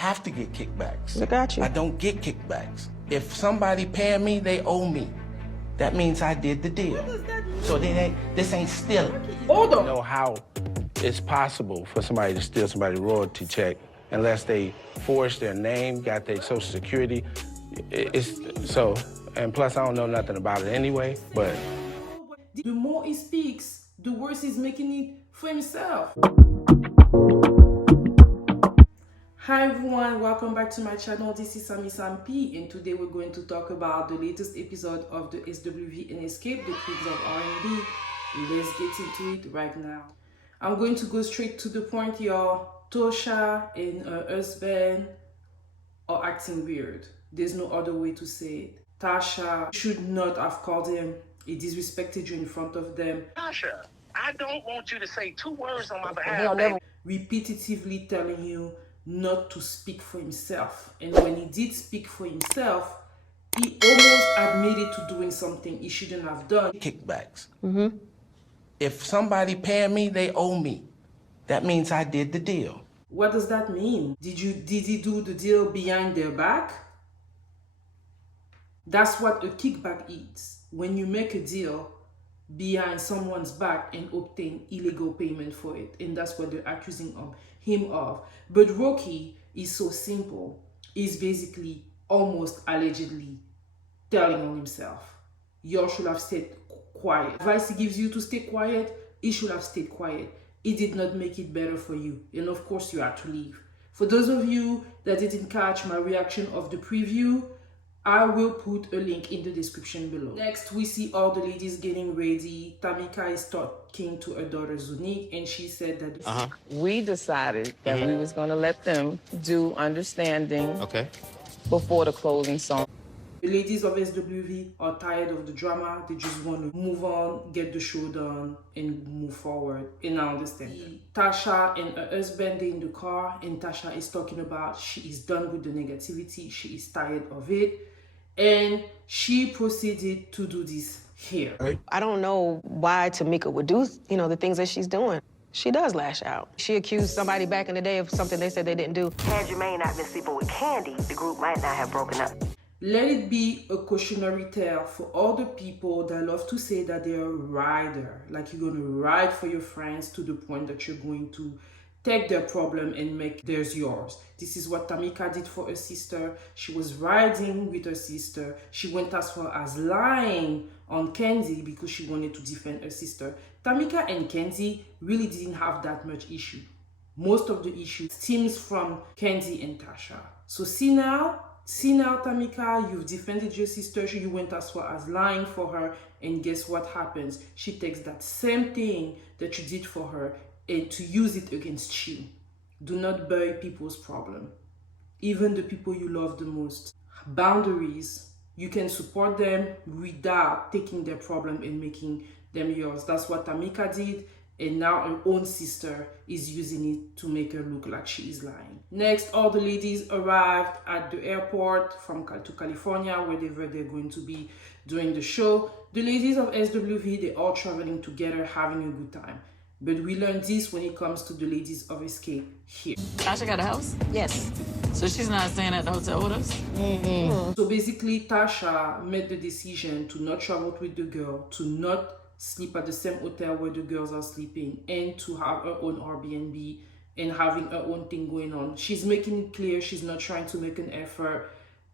have to get kickbacks. I got you. I don't get kickbacks. If somebody paying me, they owe me. That means I did the deal. What does that mean? So this ain't stealing. Hold I on. don't know how it's possible for somebody to steal somebody's royalty check unless they forged their name, got their social security. And plus I don't know nothing about it anyway, but. The more he speaks, the worse he's making it for himself. Hi everyone, welcome back to my channel. This is Sam P, and today we're going to talk about the latest episode of the SWV and Sxcape, the Queens of R&B. Let's get into it right now. I'm going to go straight to the point, y'all. Tocha and her husband are acting weird. There's no other way to say it. Tasha should not have called him. He disrespected you in front of them. Tasha, I don't want you to say two words on my behalf. Repetitively telling you not to speak for himself. And when he did speak for himself, he almost admitted to doing something he shouldn't have done. Kickbacks. If somebody paying me, they owe me. That means I did the deal. What does that mean? Did he do the deal behind their back? That's what a kickback is. When you make a deal behind someone's back and obtain illegal payment for it. And that's what they're accusing him of. But Rocky is so simple. He's basically almost allegedly telling on himself. You should have stayed quiet. Advice he gives you to stay quiet, he should have stayed quiet. It did not make it better for you. And of course you had to leave. For those of you that didn't catch my reaction of the preview, I will put a link in the description below. Next, we see all the ladies getting ready. Tamika is talking to her daughter Zunique, and she said that we decided that we was going to let them do understanding before the closing song. The ladies of SWV are tired of the drama. They just want to move on, get the show done, and move forward. And I understand. Tasha and her husband, they're in the car, and Tasha is talking about she is done with the negativity. She is tired of it. And she proceeded to do this here. I don't know why Tamika would do, the things that she's doing. She does lash out. She accused somebody back in the day of something they said they didn't do. Had Jermaine not been sleeping with Candy, the group might not have broken up. Let it be a cautionary tale for all the people that love to say that they're a rider. Like you're going to ride for your friends to the point that you're going to take their problem and make theirs yours. This is what Tamika did for her sister. She was riding with her sister. She went as far as lying on Candy because she wanted to defend her sister. Tamika and Candy really didn't have that much issue. Most of the issue stems from Candy and Tasha. So see now, Tamika, you've defended your sister. You went as far as lying for her. And guess what happens? She takes that same thing that you did for her and to use it against you. Do not bury people's problem. Even the people you love the most. Boundaries. You can support them without taking their problem and making them yours. That's what Tamika did. And now her own sister is using it to make her look like she is lying. Next, all the ladies arrived at the airport to California, wherever they're going to be doing the show. The ladies of SWV, they're all traveling together, having a good time. But we learned this when it comes to the ladies of Sxcape here. Tasha got a house? Yes. So she's not staying at the hotel with us? So basically, Tasha made the decision to not travel with the girl, to not sleep at the same hotel where the girls are sleeping, and to have her own Airbnb and having her own thing going on. She's making it clear she's not trying to make an effort.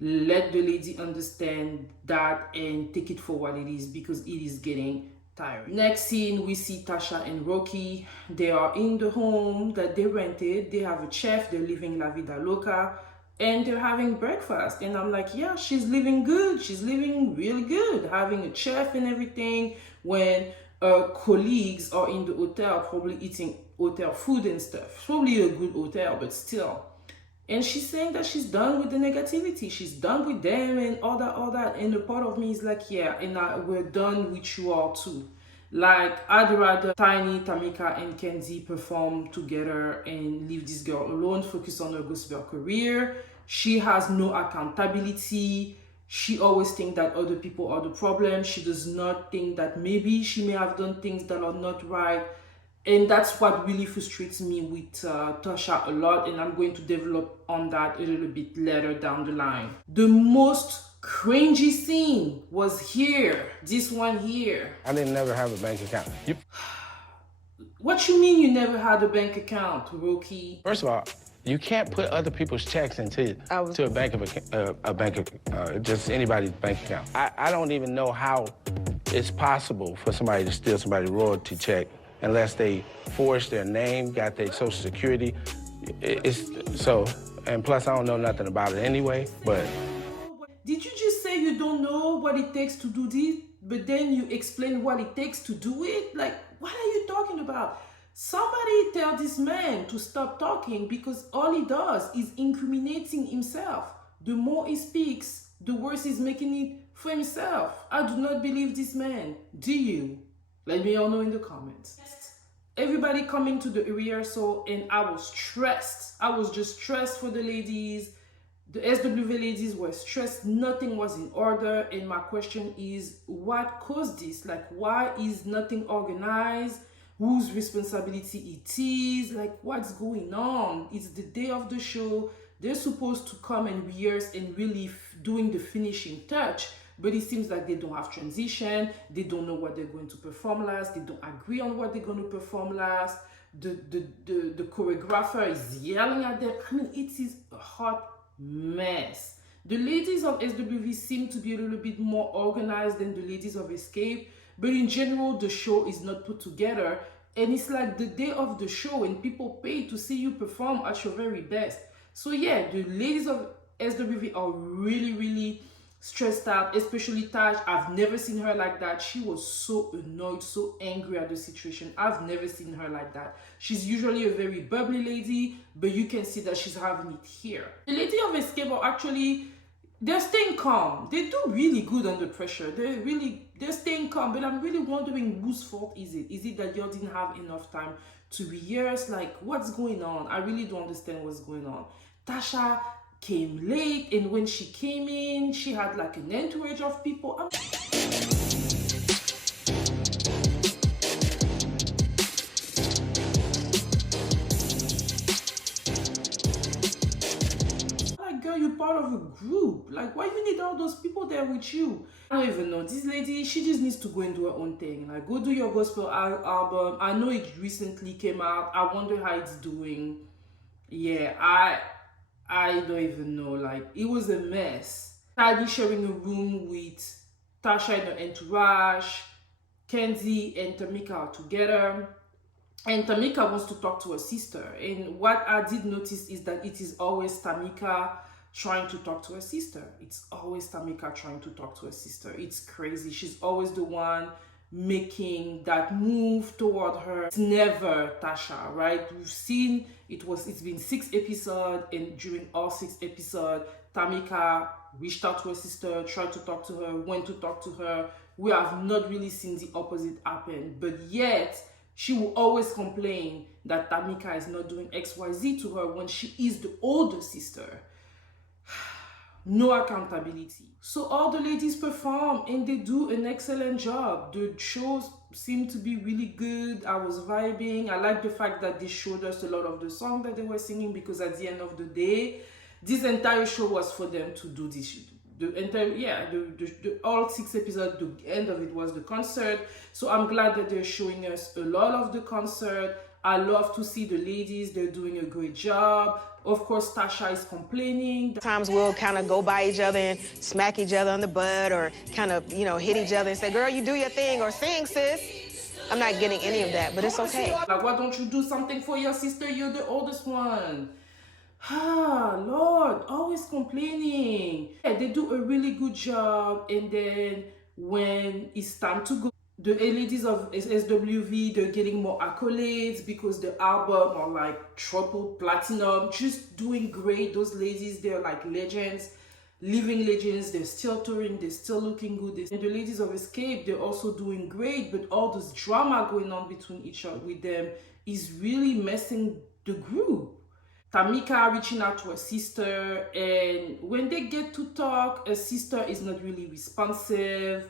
Let the lady understand that and take it for what it is, because it is getting tiring. Next scene, we see Tasha and Rocky. They are in the home that they rented. They have a chef. They're living La Vida Loca. And they're having breakfast. And I'm like, yeah, she's living good. She's living really good. Having a chef and everything. When colleagues are in the hotel, probably eating hotel food and stuff. Probably a good hotel, but still. And she's saying that she's done with the negativity. She's done with them and all that. And a part of me is like, yeah, and we're done with you all too. Like, I'd rather Tiny, Tamika, and Candy perform together and leave this girl alone, focus on her gospel career. She has no accountability. She always thinks that other people are the problem. She does not think that maybe she may have done things that are not right. And that's what really frustrates me with Tocha a lot, and I'm going to develop on that a little bit later down the line. The most cringy scene was here, this one here. I didn't never have a bank account. What you mean you never had a bank account, Rookie? First of all, you can't put other people's checks into to a bank just anybody's bank account. I don't even know how it's possible for somebody to steal somebody's royalty check unless they forged their name, got their social security. And plus I don't know nothing about it anyway, but. Did you just say you don't know what it takes to do this, but then you explain what it takes to do it? Like, what are you talking about? Somebody tell this man to stop talking, because all he does is incriminating himself. The more he speaks, the worse he's making it for himself. I do not believe this man. Do you? Let me all know in the comments. Everybody coming to the rehearsal, and I was stressed. I was just stressed for the ladies. The SWV ladies were stressed. Nothing was in order. And my question is, what caused this? Like, why is nothing organized? Whose responsibility it is? Like, what's going on? It's the day of the show. They're supposed to come and rehearse and really doing the finishing touch. But it seems like they don't have transition. They don't know what they're going to perform last. They don't agree on what they're going to perform last. The choreographer is yelling at them. I mean, it is a hot mess. The ladies of SWV seem to be a little bit more organized than the ladies of XSCAPE. But in general, the show is not put together. And it's like the day of the show and people pay to see you perform at your very best. So yeah, the ladies of SWV are really, really stressed out, especially Taj. I've never seen her like that. She was so annoyed, so angry at the situation. I've never seen her like that. She's usually a very bubbly lady, but you can see that she's having it here. The lady of XSCAPE are actually, they're staying calm. They do really good under pressure. They're staying calm, but I'm really wondering whose fault is it? Is it that y'all didn't have enough time to rehearse? Like, what's going on? I really don't understand what's going on. Tasha came late, and when she came in, she had like an entourage of people. Like, girl, you're part of a group. Like, why you need all those people there with you? I don't even know. This lady, she just needs to go and do her own thing. Like, go do your gospel album. I know it recently came out. I wonder how it's doing. Yeah, I don't even know. Like, it was a mess. Tidy sharing a room with Tasha and her entourage. Kenzie and Tamika are together. And Tamika wants to talk to her sister. And what I did notice is that it is always Tamika trying to talk to her sister. It's always Tamika trying to talk to her sister. It's crazy. She's always the one making that move toward her. It's never Tasha, right? We've seen it's been 6 episodes, and during all 6 episodes, Tamika reached out to her sister, tried to talk to her, went to talk to her. We have not really seen the opposite happen, but yet she will always complain that Tamika is not doing XYZ to her when she is the older sister. No accountability. So all the ladies perform and they do an excellent job. The shows seem to be really good. I was vibing. I like the fact that they showed us a lot of the songs that they were singing, because at the end of the day, this entire show was for them to do this. All 6 episodes, the end of it was the concert. So I'm glad that they're showing us a lot of the concert. I love to see the ladies. They're doing a great job. Of course, Tasha is complaining. Sometimes we'll kind of go by each other and smack each other on the butt, or kind of, hit each other and say, girl, you do your thing, or sing, sis. I'm not getting any of that, but it's okay. Like, why don't you do something for your sister? You're the oldest one. Ah, Lord, always complaining. Yeah, they do a really good job. And then when it's time to go, the ladies of SWV, they're getting more accolades because the album are like triple platinum, just doing great. Those ladies, they're like legends, living legends. They're still touring, they're still looking good. And the ladies of XSCAPE, they're also doing great, but all this drama going on between each other with them is really messing the group. Tamika reaching out to her sister, and when they get to talk, her sister is not really responsive.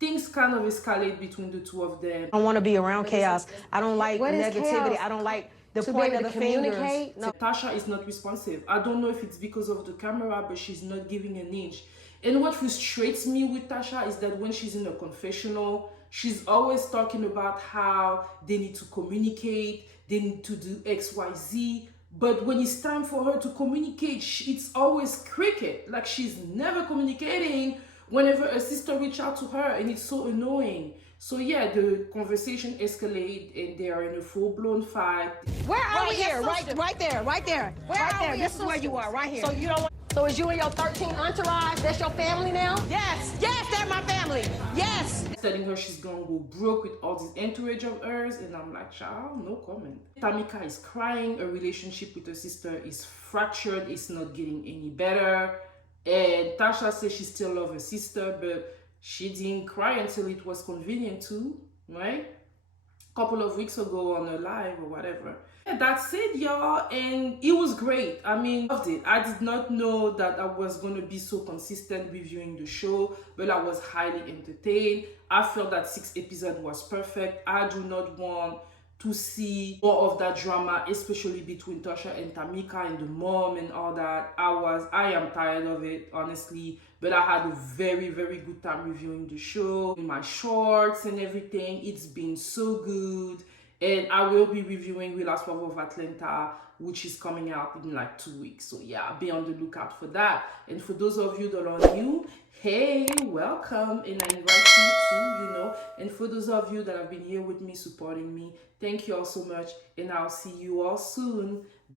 things kind of escalate between the two of them. I don't want to be around chaos. I don't like negativity. I don't like the point of the fingers. No. Tasha is not responsive. I don't know if it's because of the camera, but she's not giving an inch. And what frustrates me with Tasha is that when she's in a confessional, she's always talking about how they need to communicate, they need to do X, Y, Z. But when it's time for her to communicate, it's always cricket. Like she's never communicating whenever a sister reaches out to her, and it's so annoying. So yeah, the conversation escalated and they are in a full-blown fight. Where are we here? Right there. This is where you are, right here. So you don't want... So is you and your 13 entourage, that's your family now? Yes, they're my family. Yes. Telling her she's gonna go broke with all this entourage of hers, and I'm like, child, no comment. Tamika is crying. Her relationship with her sister is fractured. It's not getting any better. And Tasha says she still loves her sister, but she didn't cry until it was convenient to, right? A couple of weeks ago on her live or whatever. Yeah, that's it, y'all, and it was great. I mean, loved it. I did not know that I was going to be so consistent reviewing the show, but I was highly entertained. I felt that 6 episodes was perfect. I do not want to see more of that drama, especially between Tocha and Tamika and the mom and all that. I am tired of it, honestly, but I had a very, very good time reviewing the show, in my shorts and everything. It's been so good. And I will be reviewing Real Housewives of Atlanta, which is coming out in like 2 weeks. So yeah, be on the lookout for that. And for those of you that are new, hey, welcome. And I invite you too, And for those of you that have been here with me, supporting me, thank you all so much. And I'll see you all soon.